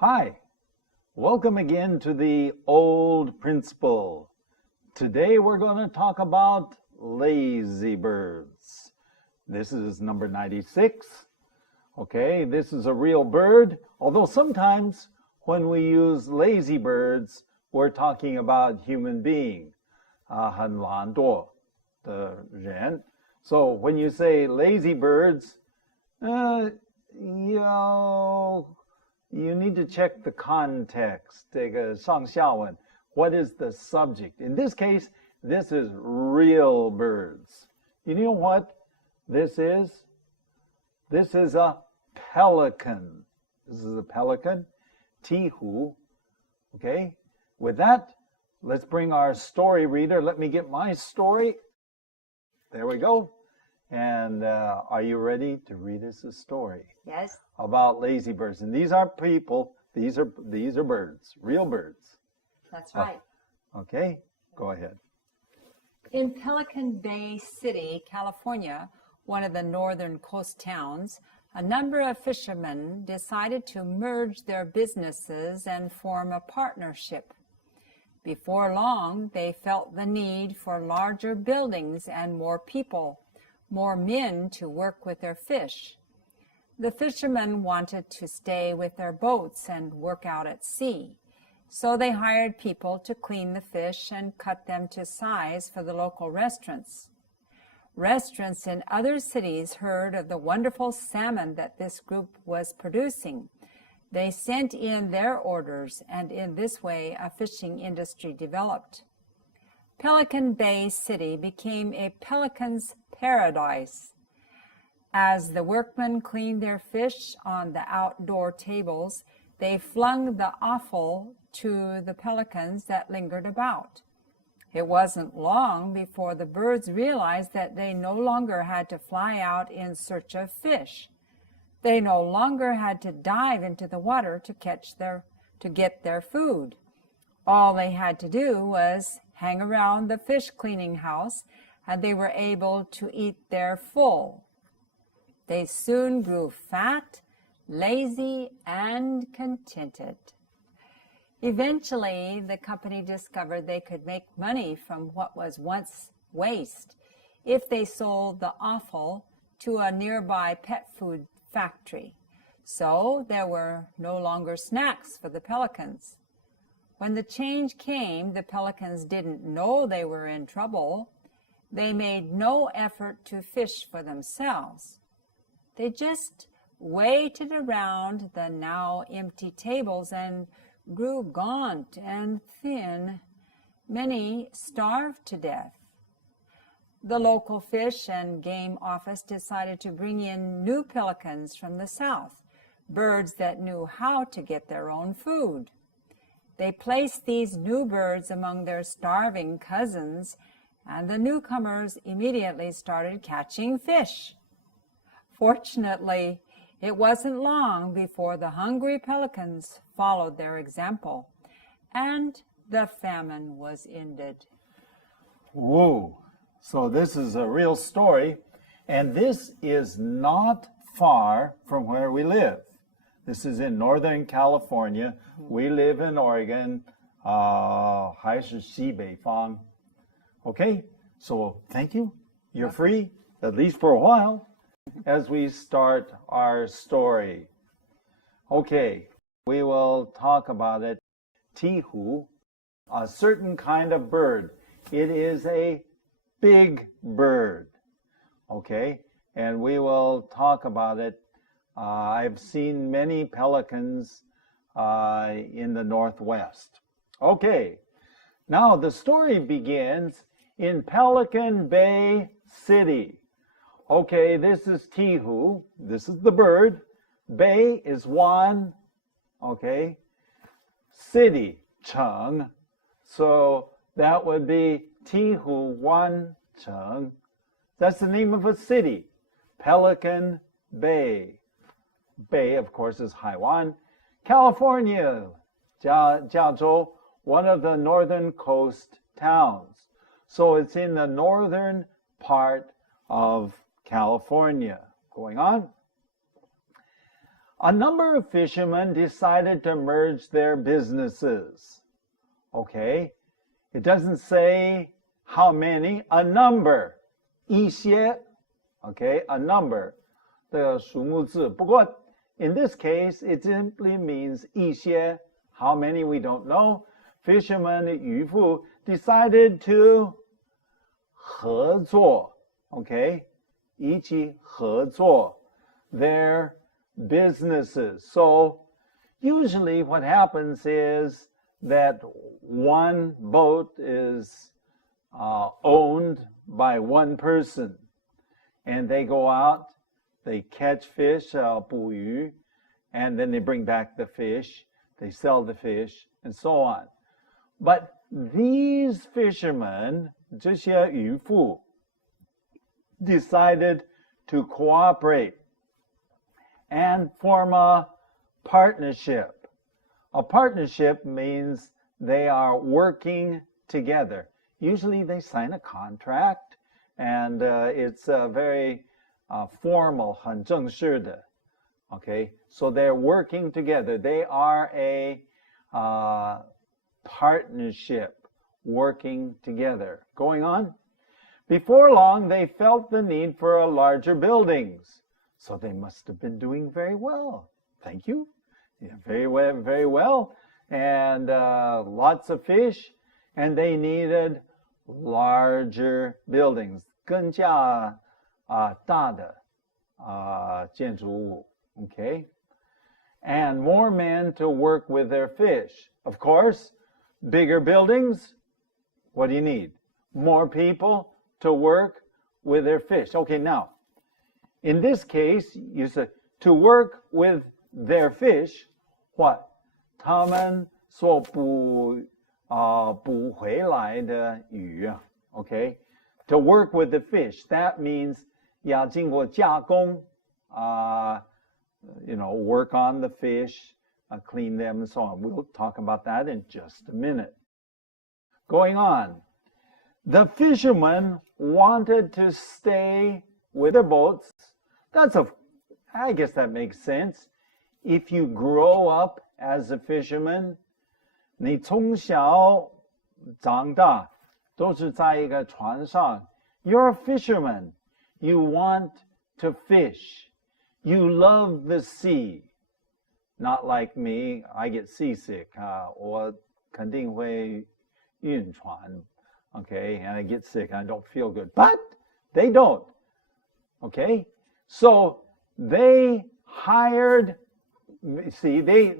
Hi, welcome again to the Old Principle. Today we're going to talk about lazy birds. This is number 96. Okay, this is a real bird, although sometimes when we use lazy birds, we're talking about human being, 很懒惰的人. So when you say lazy birds, you need to check the context, 这个上下文. What is the subject? In this case, this is real birds. You know what this is? This is a pelican. This is a pelican, tihu. Okay, with that, let's bring our story reader. Let me get my story. There we go. And are you ready to read us a story? Yes. About lazy birds. And these aren't people. These are birds, real birds. That's right. Okay, go ahead. In Pelican Bay City, California, one of the northern coast towns, a number of fishermen decided to merge their businesses and form a partnership. Before long, they felt the need for larger buildings and more people, more men to work with their fish. The fishermen wanted to stay with their boats and work out at sea, so they hired people to clean the fish and cut them to size for the local restaurants. Restaurants in other cities heard of the wonderful salmon that this group was producing. They sent in their orders, and in this way a fishing industry developed. Pelican Bay City became a pelican's paradise. As the workmen cleaned their fish on the outdoor tables, they flung the offal to the pelicans that lingered about. It wasn't long before the birds realized that they no longer had to fly out in search of fish. They no longer had to dive into the water to get their food. All they had to do was hang around the fish cleaning house, and they were able to eat their full. They soon grew fat, lazy, and contented. Eventually, the company discovered they could make money from what was once waste if they sold the offal to a nearby pet food factory. So there were no longer snacks for the pelicans. When the change came, the pelicans didn't know they were in trouble. They made no effort to fish for themselves. They just waited around the now empty tables and grew gaunt and thin. Many starved to death. The local fish and game office decided to bring in new pelicans from the south, birds that knew how to get their own food. They placed these new birds among their starving cousins, and the newcomers immediately started catching fish. Fortunately, it wasn't long before the hungry pelicans followed their example, and the famine was ended. Whoa. So this is a real story, and this is not far from where we live. This is in Northern California. We live in Oregon, 还是西北方. Okay, so thank you. You're free, at least for a while, as we start our story. Okay, we will talk about it. Tihu, a certain kind of bird. It is a big bird. Okay, and we will talk about it. I've seen many pelicans in the Northwest. Okay, now the story begins in Pelican Bay City. Okay, this is Tihu. This is the bird. Bay is one. Okay, city, Cheng. So that would be Tihu Wan Cheng. That's the name of a city. Pelican Bay. Bay, of course, is Haiwan. California, 加州, one of the northern coast towns. So it's in the northern part of California. Going on. A number of fishermen decided to merge their businesses. Okay, it doesn't say how many, a number, 一些, okay, a number, 的数目字。不过 in this case, it simply means 一些, how many we don't know. Fishermen, 渔夫, decided to 合作, okay, 一起合作 their businesses. So usually what happens is that one boat is owned by one person, and they go out, they catch fish, 捕鱼, and then they bring back the fish, they sell the fish, and so on. But these fishermen, 这些渔夫, decided to cooperate and form a partnership. A partnership means they are working together. Usually they sign a contract, and it's very formal, 很正式的. Okay, so they're working together. They are a partnership, working together. Going on? Before long, they felt the need for a larger buildings. So they must have been doing very well. Thank you. Yeah, very well, very well. And lots of fish, and they needed larger buildings. 更加大的建筑物. Okay? And more men to work with their fish. Of course, bigger buildings, what do you need? More people to work with their fish. Okay, now, in this case, you say to work with their fish, what? 他们所捕回来的鱼啊, okay? To work with the fish, that means 要经过加工, work on the fish, clean them and so on. We'll talk about that in just a minute. Going on, the fishermen wanted to stay with their boats. I guess that makes sense. If you grow up as a fisherman, 你从小长大都是在一个船上, you're a fisherman. You want to fish. You love the sea. Not like me, I get seasick. 我肯定会晕船, okay, and I get sick, and I don't feel good. But they don't, okay? So they hired, see, they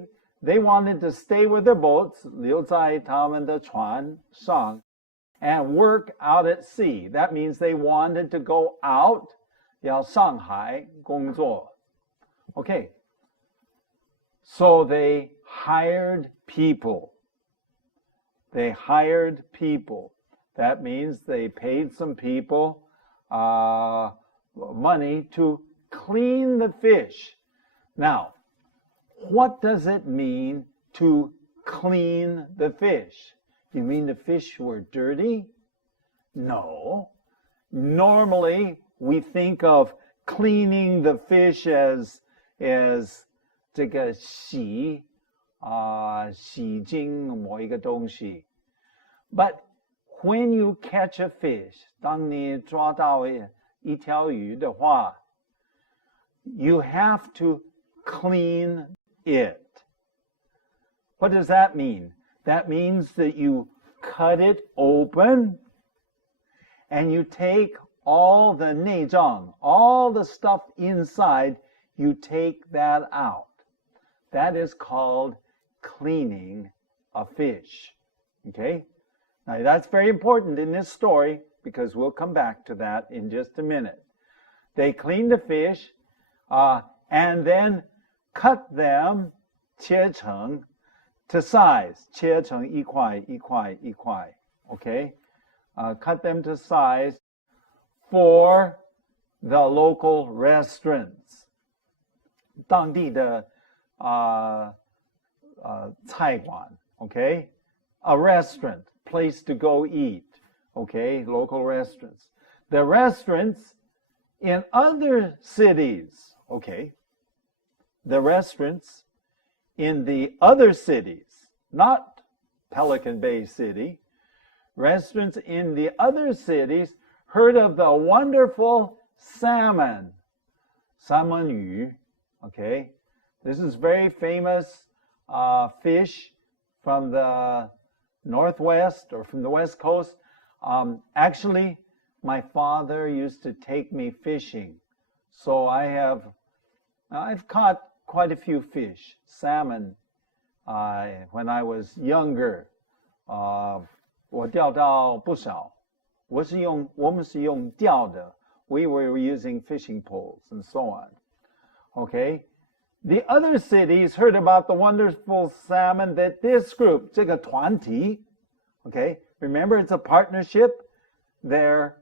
wanted to stay with their boats, 留在他们的船上, and work out at sea. That means they wanted to go out, 要上海工作. Okay. So they hired people. They hired people. That means they paid some people money to clean the fish. Now, what does it mean to clean the fish? You mean the fish were dirty? No. Normally, we think of cleaning the fish as 这个洗净某一个东西. But when you catch a fish, 当你抓到一条鱼的话, you have to clean it. What does that mean? That means that you cut it open and you take all the 内脏, all the stuff inside, you take that out. That is called cleaning a fish. Okay? Now that's very important in this story because we'll come back to that in just a minute. They cleaned the fish and then cut them 切成 to size. 切成一块一块一块. Okay? Cut them to size for the local restaurants. 当地的菜馆, okay? A restaurant, place to go eat, okay? Local restaurants. The restaurants in other cities, okay? the restaurants in the other cities, not Pelican Bay City, restaurants in the other cities heard of the wonderful salmon, 三文鱼, okay? This is very famous fish from the Northwest or from the West Coast. Actually, my father used to take me fishing. So I've caught quite a few fish, salmon, when I was younger. 我钓到不少。我们是用钓的。We were using fishing poles and so on. Okay? The other cities heard about the wonderful salmon that this group, 这个团体, okay? Remember, it's a partnership. They're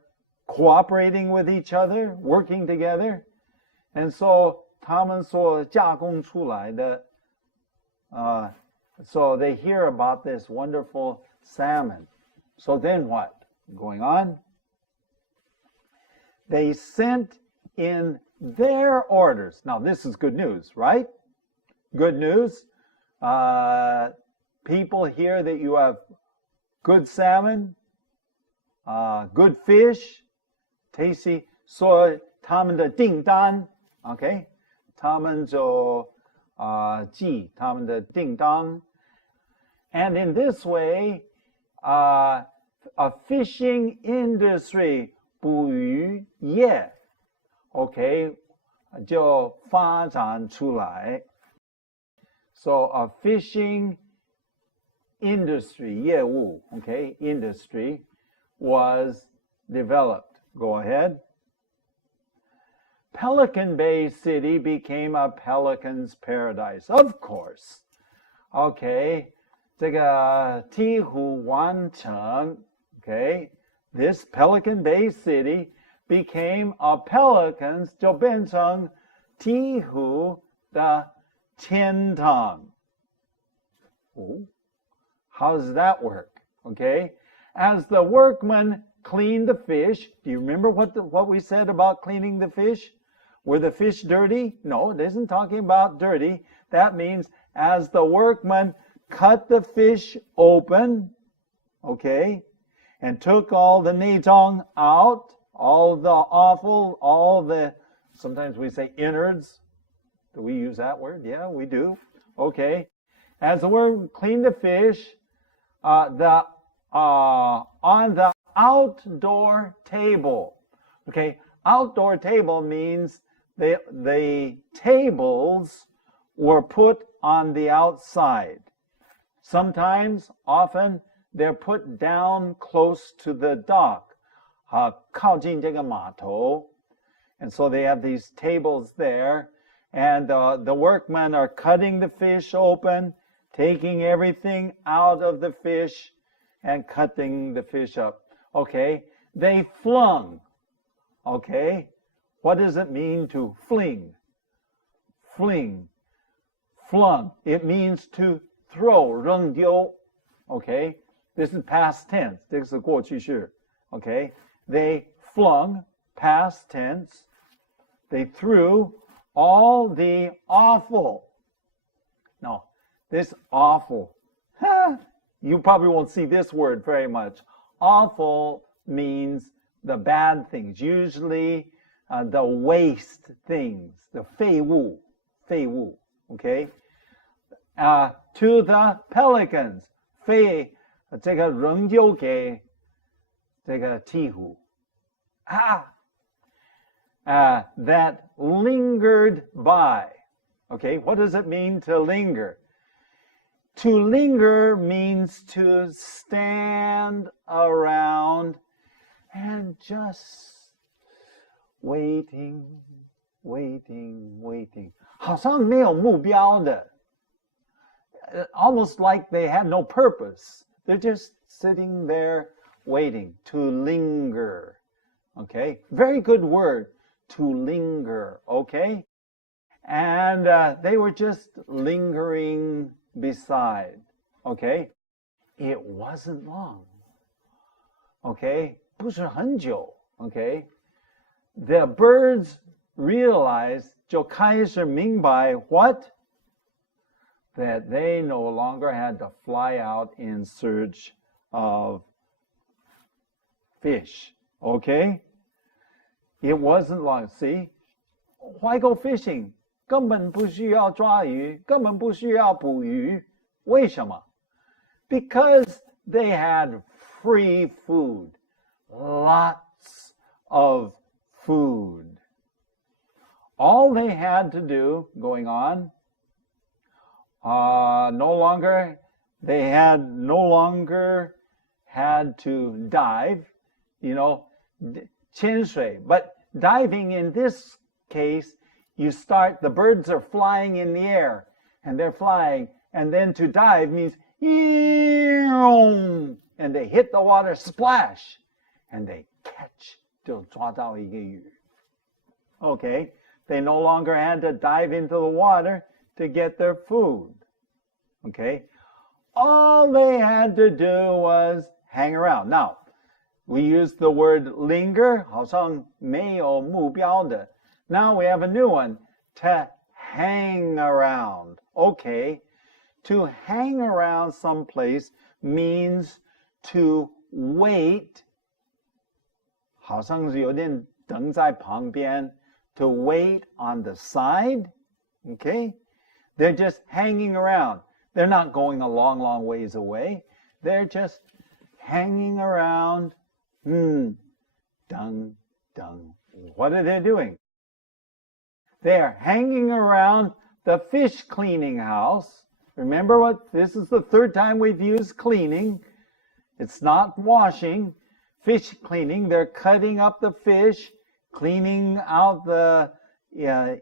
cooperating with each other, working together. And so, 他们所加工出来的, so they hear about this wonderful salmon. So then what? Going on. They sent in their orders. Now, this is good news, right? Good news. People hear that you have good salmon, good fish, tasty. So, 他们的订单, okay? 他们就寄他们的订单. And in this way, a fishing industry, 捕鱼业, okay, 就发展出来. So a fishing industry, 业务, okay, industry was developed. Go ahead. Pelican Bay City became a pelican's paradise, of course. Okay, 这个鵜湖湾城, okay, this Pelican Bay City became a pelican's 就变成鵜湖的天堂. Oh, how does that work? Okay, as the workmen cleaned the fish, do you remember what we said about cleaning the fish? Were the fish dirty? No, it isn't talking about dirty. That means as the workmen cut the fish open, okay, and took all the 内脏 out, all the offal, all the, sometimes we say innards. Do we use that word? Yeah, we do. Okay. As the workmen cleaned the fish, on the outdoor table. Okay, outdoor table means the tables were put on the outside. Sometimes, often, they're put down close to the dock, 靠近这个码头. And so they have these tables there, and the workmen are cutting the fish open, taking everything out of the fish, and cutting the fish up. Okay, they flung. Okay, what does it mean to fling? Fling, flung. It means to throw, 扔丢. Okay, this is past tense. 这是过去式. Okay, they flung, past tense. They threw all the offal. Now, this offal, you probably won't see this word very much. Offal means the bad things, usually the waste things, the 废物, okay? To the pelicans, 废这个扔丢给这个鵜湖. That lingered by. Okay, what does it mean to linger? To linger means to stand around and just waiting. 好像没有目标的. Almost like they had no purpose. They're just sitting there waiting. To linger. Okay, very good word. To linger. Okay, and they were just lingering beside. Okay, it wasn't long. Okay, 不是很久. Okay, the birds realized 就开始明白 what? That they no longer had to fly out in search of fish. Okay? It wasn't long. See? Why go fishing? 根本不需要抓鱼，根本不需要捕鱼。为什么？ Because they had free food. Lots of food. All they had to do, going on, no longer had to dive, 潜水. But diving in this case, you start, the birds are flying in the air, and they're flying, and then to dive means, and they hit the water, splash, and they catch, 就抓到一个鱼. Okay, they no longer had to dive into the water to get their food. Okay, all they had to do was hang around. Now, we used the word linger, 好像没有目标的. Now we have a new one, to hang around. Okay, to hang around someplace means to wait, 好像是有点等在旁边, to wait on the side. Okay, they're just hanging around. They're not going a long, long ways away. They're just hanging around. Dung, dung. What are they doing? They're hanging around the fish cleaning house. Remember what? This is the third time we've used cleaning. It's not washing. Fish cleaning. They're cutting up the fish, cleaning out the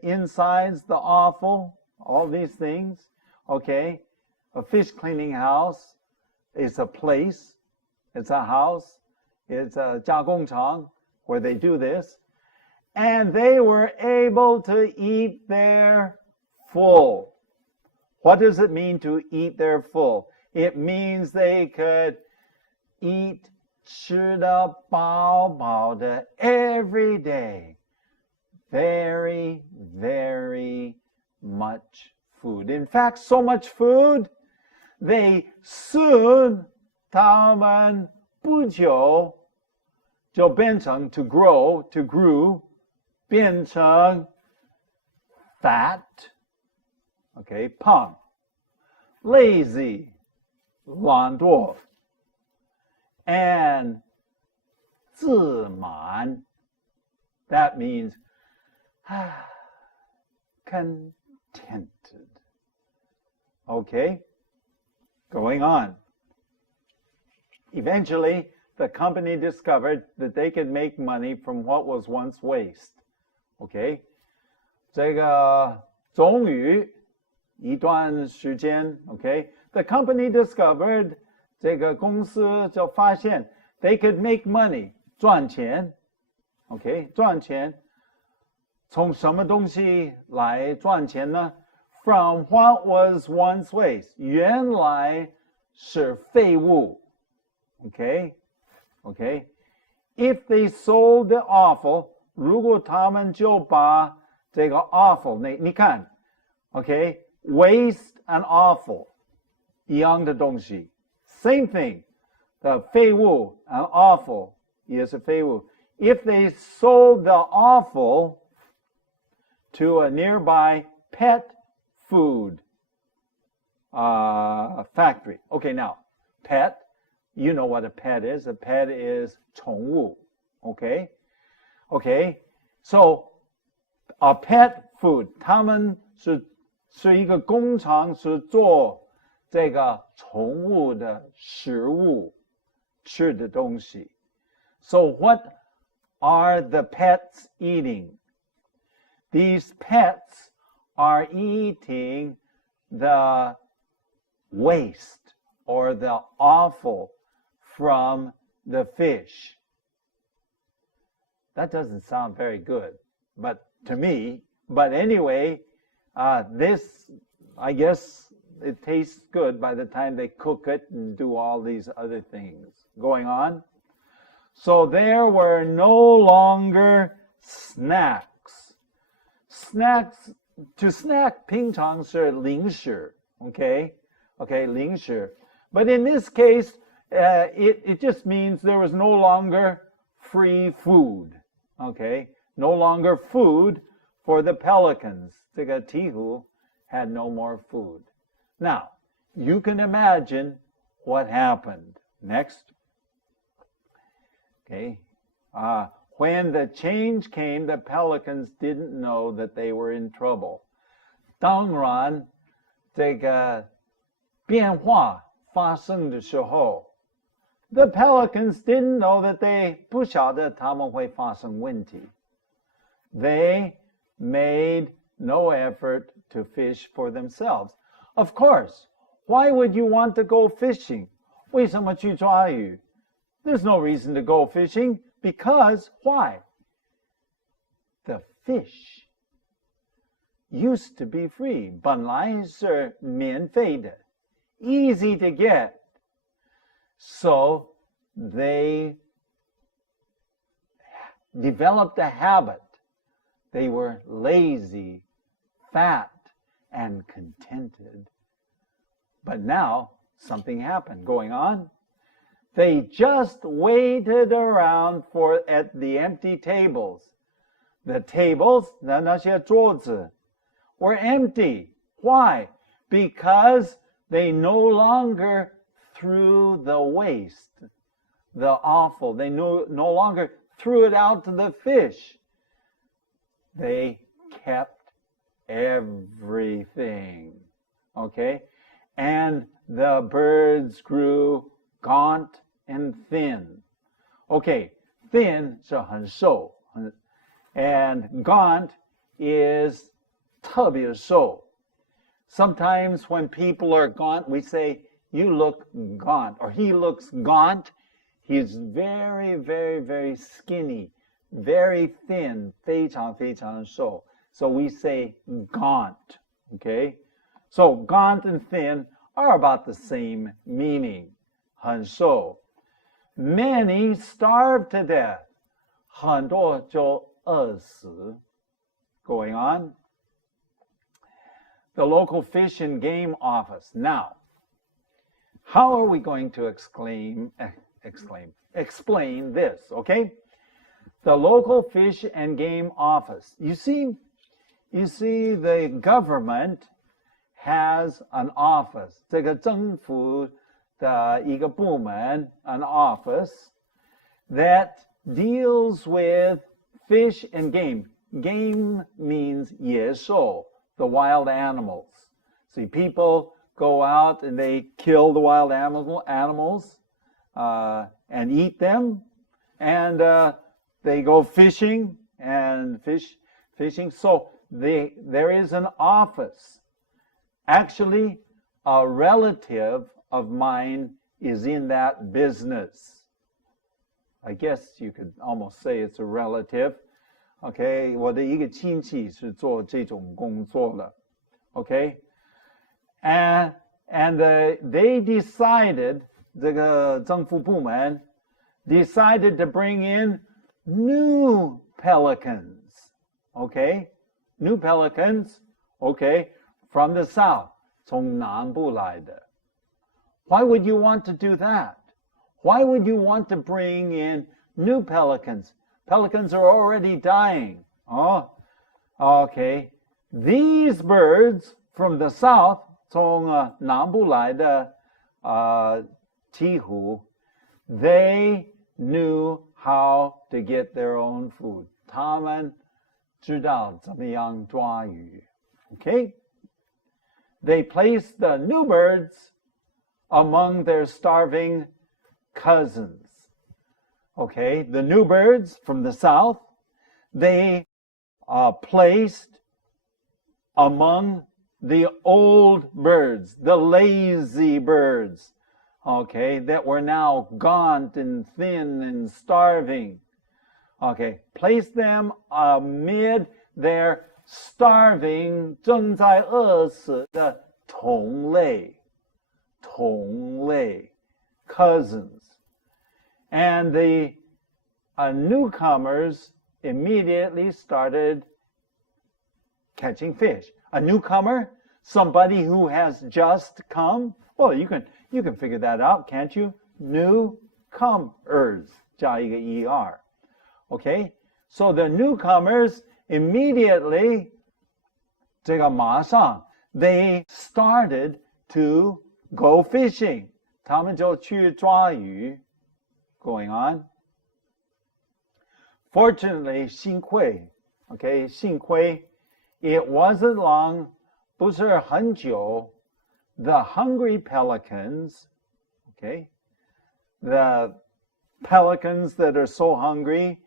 insides, the offal, all these things. Okay. A fish cleaning house is a place. It's a house. It's a 加工厂 where they do this. And they were able to eat their full. What does it mean to eat their full? It means they could eat 吃得饱饱的 every day. Very, very much food. In fact, so much food, they soon 他们不久就变成 to grow, to grew, 变成 fat, okay, 胖, lazy, 懒惰, and 自满, that means contented. Okay, going on. Eventually, the company discovered that they could make money from what was once waste. Okay, 这个终于一段时间 okay, the company discovered 这个公司就发现 they could make money 赚钱 okay, 赚钱从什么东西来赚钱呢 From what was once waste 原来是废物 Okay, okay. If they sold the offal, 如果他们就把这个 offal, 你看 okay, waste and offal 一样的东西 same thing. The 废物 and offal 也是废物 If they sold the offal to a nearby pet food factory. Okay, now, pet, you know what a pet is. A pet is 宠物. Okay? Okay? So, a pet food, 他们是一个工厂是做这个宠物的食物，吃的东西. So, what are the pets eating? These pets are eating the waste or the offal from the fish. That doesn't sound very good, but to me, but anyway, this, I guess it tastes good by the time they cook it and do all these other things going on. So there were no longer snacks. snacks to snack 平常是零食 okay 零食 but in this case it just means there was no longer free food okay no longer food for the pelicans 这个鹈鹕 had no more food now you can imagine what happened next okay when the change came, the pelicans didn't know that they were in trouble. 当然，这个变化发生的时候 the pelicans didn't know that they 不晓得他们会发生问题 They made no effort to fish for themselves. Of course, why would you want to go fishing? 为什么去抓鱼 There's no reason to go fishing. Because, why? The fish used to be free. 本来是免费的 easy to get. So, they developed a habit. They were lazy, fat, and contented. But now, something happened. Going on. They just waited around at the empty tables. The tables, 那些桌子 were empty. Why? Because they no longer threw the waste, the offal. They no longer threw it out to the fish. They kept everything. Okay? And the birds grew gaunt and thin. Okay, thin 是很瘦 and gaunt is 特别瘦 Sometimes when people are gaunt, we say, you look gaunt, or he looks gaunt. He's very, very, very skinny, very thin, 非常非常瘦 So we say gaunt, okay? So gaunt and thin are about the same meaning, 很瘦 Many starved to death. 很多就饿死 Going on. The local fish and game office. Now, how are we going to explain this, okay? The local fish and game office. You see, the government has an office. 这个政府的一个部门 an office that deals with fish and game. Game means 野兽, the wild animals. See, people go out and they kill the wild animals and eat them, and they go fishing and fishing. So there is an office. Actually, a relative of mine is in that business. I guess you could almost say it's a relative. Okay, 我的一个亲戚是做这种工作的 Okay, and they decided 这个政府部门 decided to bring in new pelicans. Okay, new pelicans. Okay, from the south, 从南部来的 Why would you want to do that? Why would you want to bring in new pelicans? Pelicans are already dying. Oh, okay. These birds from the south, 从南部来的鹈鹕, they knew how to get their own food. 他们知道怎么样抓鱼. Okay? They placed the new birds among their starving cousins. Okay, the new birds from the south, they placed among the old birds, the lazy birds, okay, that were now gaunt and thin and starving. Okay, placed them amid their starving, 正在饿死的同类 cousins. And the newcomers immediately started catching fish. A newcomer, somebody who has just come. Well, you can figure that out, can't you? Newcomers 加一个 er. Okay? So the newcomers immediately 这个马上 they started to go fishing. 他们就去抓鱼. Going on. Fortunately, 幸亏 okay, 幸亏 it wasn't long, 不是很久, the hungry pelicans, okay, the pelicans that are so hungry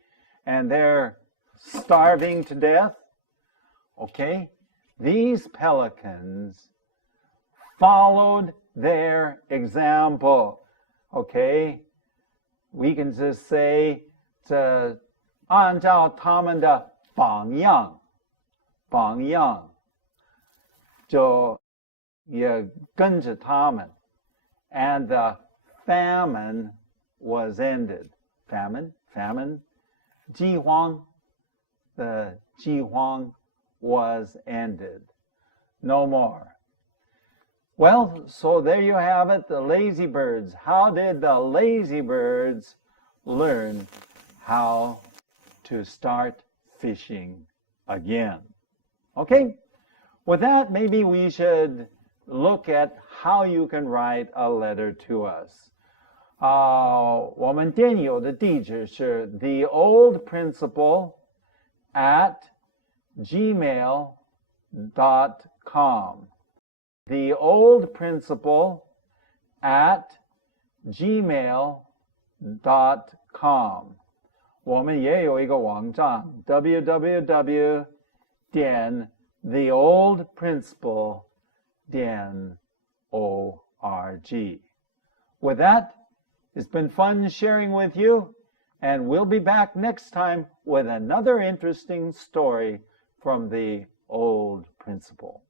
and they're starving to death, okay, these pelicans followed their example, okay, we can just say 这按照他们的榜样就也跟着他们 and the famine was ended. Famine, 饥荒 the 饥荒 was ended. No more. Well, so there you have it, the lazy birds. How did the lazy birds learn how to start fishing again? Okay, with that, maybe we should look at how you can write a letter to us. 我们电邮的地址是 theoldprinciple@gmail.com. theoldprinciple@gmail.com. 我们也有一个网站 www.theoldprinciple.org. With that, it's been fun sharing with you, and we'll be back next time with another interesting story from the Old Principle.